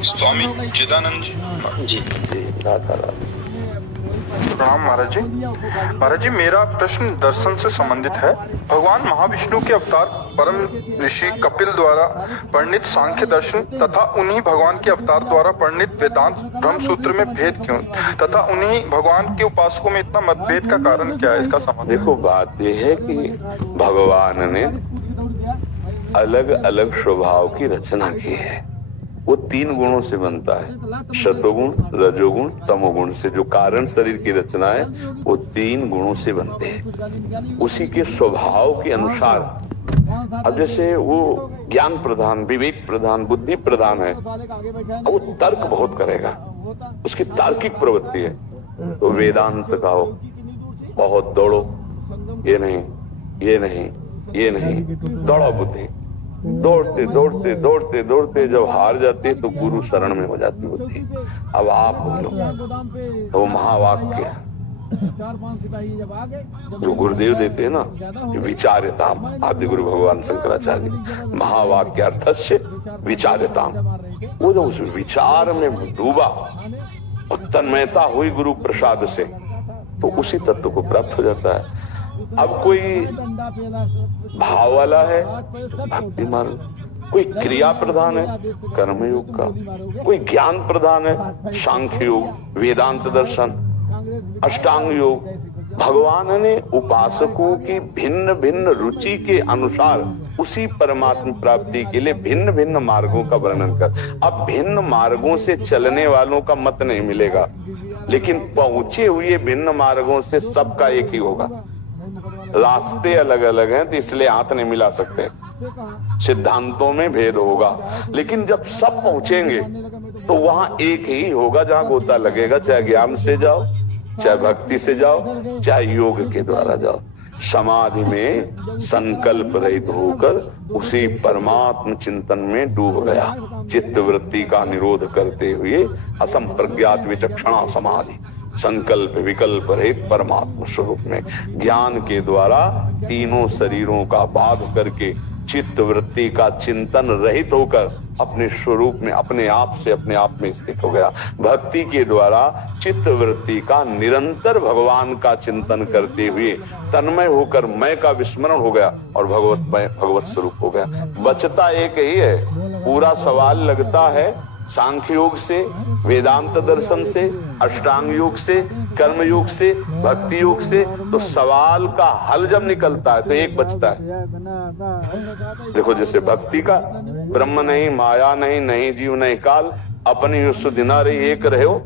स्वामी चिदानंद जी। जी राधा राधा। प्रणाम महाराज जी। महाराज जी, मेरा प्रश्न दर्शन से संबंधित है। भगवान महाविष्णु के अवतार परम ऋषि कपिल द्वारा वर्णित सांख्य दर्शन तथा उन्हीं भगवान के अवतार द्वारा वर्णित वेदांत ब्रह्म सूत्र में भेद क्यों, तथा उन्हीं भगवान के उपासकों में इतना मतभेद का कारण क्या है? इसका समाधान। देखो, बात यह है कि भगवान ने अलग अलग स्वभाव की रचना की है। वो 3 गुणों से बनता है, सतोगुण, रजोगुण, तमोगुण से। जो कारण शरीर की रचना है वो 3 गुणों से बनते हैं, उसी के स्वभाव के अनुसार। अब जैसे वो ज्ञान प्रधान, विवेक प्रधान, बुद्धि प्रधान है, वो तर्क बहुत करेगा, उसकी तार्किक प्रवृत्ति है। तो वेदांत का हो, बहुत दौड़ो, ये नहीं, ये नहीं, ये नहीं, दौड़ो बुद्धि। दौड़ते दौड़ते दौड़ते दौड़ते जब हार जाती है तो गुरु शरण में हो जाती बुद्धि। अब आप बोलो, तो महावाक्य जो गुरुदेव देते हैं ना, विचार्यताम, आदि गुरु भगवान शंकराचार्य, महावाक्यार्थस्य विचार्यताम। वो जो उस विचार में डूबा और तन्मयता हुई गुरु प्रसाद से, तो उसी तत्व को प्राप्त हो जाता है। अब कोई भाव वाला है, भक्ति मार्ग, कोई क्रिया प्रधान है, कर्मयोग का, कोई ज्ञान प्रधान है, सांख्य योग, वेदांत दर्शन, अष्टांग योग। भगवान ने उपासकों की भिन्न भिन्न रुचि के अनुसार उसी परमात्मा प्राप्ति के लिए भिन्न भिन्न मार्गों का वर्णन कर। अब भिन्न मार्गों से चलने वालों का मत नहीं मिलेगा, लेकिन पहुंचे हुए भिन्न मार्गों से सबका एक ही होगा। रास्ते अलग अलग हैं तो इसलिए हाथ नहीं मिला सकते, सिद्धांतों में भेद होगा, लेकिन जब सब पहुंचेंगे तो वहां एक ही होगा जहां गोता लगेगा। चाहे ज्ञान से जाओ, चाहे भक्ति से जाओ, चाहे योग के द्वारा जाओ। समाधि में संकल्प रहित होकर उसी परमात्म चिंतन में डूब गया, चित्त वृत्ति का निरोध करते हुए असंप्रज्ञात विचक्षणा समाधि, संकल्प विकल्प रहित परमात्मा स्वरूप में ज्ञान के द्वारा तीनों शरीरों का बाध करके चित्त वृत्ति का चिंतन रहित होकर अपने स्वरूप में अपने आप से अपने आप में स्थित हो गया। भक्ति के द्वारा चित्त वृत्ति का निरंतर भगवान का चिंतन करते हुए तन्मय होकर मैं का विस्मरण हो गया और भगवत स्वरूप हो गया। बचता एक ही है। पूरा सवाल लगता है सांख्य योग से, वेदांत दर्शन से, अष्टांग योग से, कर्म योग से, भक्ति योग से। तो सवाल का हल जब निकलता है तो एक बचता है। देखो, जैसे भक्ति का, ब्रह्म नहीं, माया नहीं, नहीं जीव नहीं काल, अपनी सुधिना रही एक रहे हो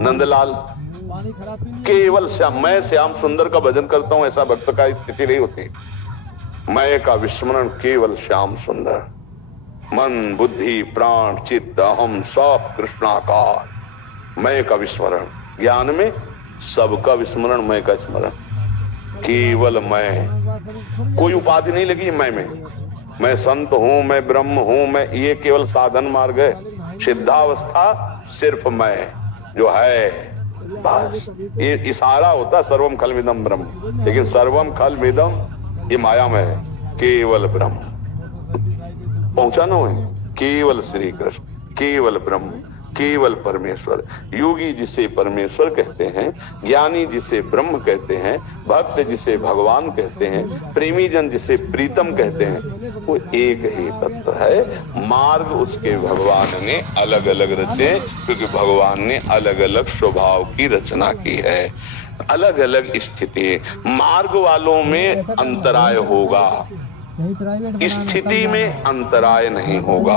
नंदलाल। केवल श्याम, मैं श्याम सुंदर का भजन करता हूं, ऐसा भक्त का स्थिति नहीं होती। मैं का विस्मरण केवल श्याम सुंदर, मन बुद्धि प्राण चित्त अहम सब कृष्णाकार, मैं का विस्मरण। ज्ञान में सबका विस्मरण, मैं का स्मरण, केवल मैं। कोई उपाधि नहीं लगी मैं संत हूं, मैं ब्रह्म हूं, मैं, ये केवल साधन मार्ग है। सिद्धावस्था सिर्फ मैं जो है, बस ये इशारा होता सर्वम खलमिदम ब्रह्म, लेकिन सर्वम खलमिदम ये माया में है, केवल ब्रह्म। पहुंचाना हो केवल श्री कृष्ण, केवल ब्रह्म, केवल परमेश्वर। योगी जिसे परमेश्वर कहते हैं, ज्ञानी जिसे ब्रह्म कहते हैं, भक्त जिसे भगवान कहते हैं, प्रेमी जन जिसे प्रीतम कहते हैं, वो एक ही तत्व है। मार्ग उसके भगवान ने अलग अलग रचे, क्योंकि भगवान ने अलग अलग स्वभाव की रचना की है, अलग अलग स्थिति। मार्ग वालों में अंतराय होगा, स्थिति में अंतराय नहीं होगा।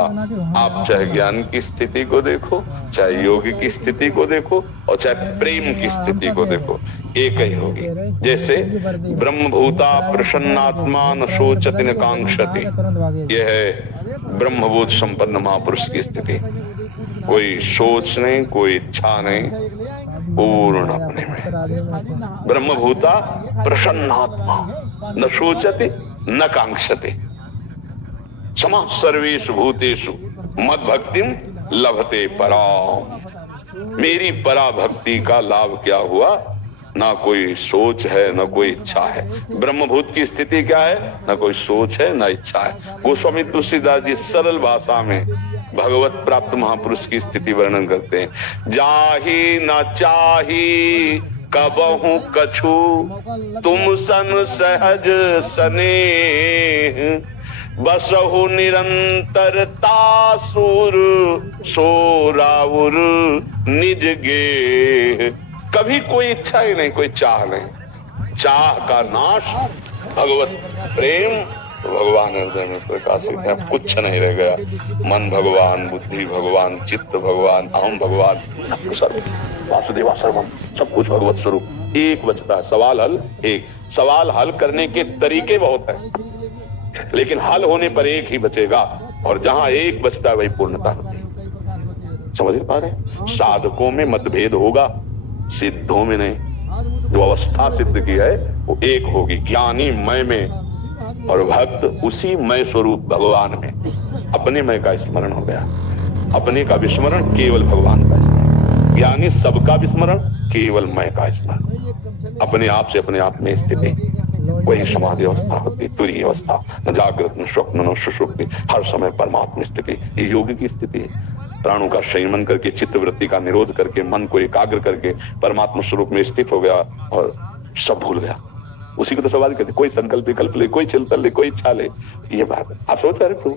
आप चाहे ज्ञान की स्थिति को देखो, चाहे योगी की स्थिति को देखो, और चाहे प्रेम की स्थिति को देखो, एक ही होगी। जैसे ब्रह्मभूता प्रसन्नात्मा न शोचति न कांक्षति, यह है ब्रह्मबोध संपन्न महापुरुष की स्थिति। कोई सोच नहीं, कोई इच्छा नहीं, पूर्ण अपने में। ब्रह्मभूता प्रसन्नात्मा न शोचति न कांक्षते, समा सर्वेषु भूतेषु मद भक्तिम लभते पराम। मेरी पराभक्ति का लाभ क्या हुआ? ना कोई सोच है, ना कोई इच्छा है। ब्रह्मभूत की स्थिति क्या है? ना कोई सोच है, ना इच्छा है। गोस्वामी तुलसीदास जी सरल भाषा में भगवत प्राप्त महापुरुष की स्थिति वर्णन करते हैं। जाही न चाही कबहू कछु, तुम सन सहज सनेह, बसहु निरंतरता सुर, सो राउर निज गेह। कभी कोई इच्छा ही नहीं, कोई चाह नहीं। चाह का नाश भगवत प्रेम, तो भगवान हृदय में प्रकाशित है। कुछ नहीं रह गया। मन भगवान, बुद्धि भगवान, चित्त भगवान, अहम भगवान, सब वासुदेवा सर्वम, सब कुछ भगवत स्वरूप। एक बचता है, सवाल हल एक। सवाल हल करने के तरीके बहुत है, लेकिन हल होने पर एक ही बचेगा, और जहां एक बचता है वही पूर्णता होती है। समझ पा रहे? साधकों में मतभेद होगा, सिद्धों में नहीं। जो अवस्था सिद्ध की है वो एक होगी, ज्ञानी मय में और भक्त उसी मय स्वरूप भगवान में। अपने मय का स्मरण हो गया, अपने का विस्मरण, केवल भगवान का स्मरण। ज्ञानी सबका विस्मरण, केवल मय का स्मरण। अपने आप से अपने आप में स्थिति, वही समाधि अवस्था होती, तुरीय अवस्था। न जागृत, न स्वप्न, न सुषुप्ति, हर समय परमात्मा स्थिति। ये योग की स्थिति है। प्राणों का संयमन करके, चित्त वृत्ति का निरोध करके, मन को एकाग्र करके परमात्मा स्वरूप में स्थित हो गया और सब भूल गया। उसी को तो सवाल कहते, कोई संकल्प विकल्प ले, कोई चिंतन ले, कोई इच्छा ले। ये बात आप सोच रहे प्रभु।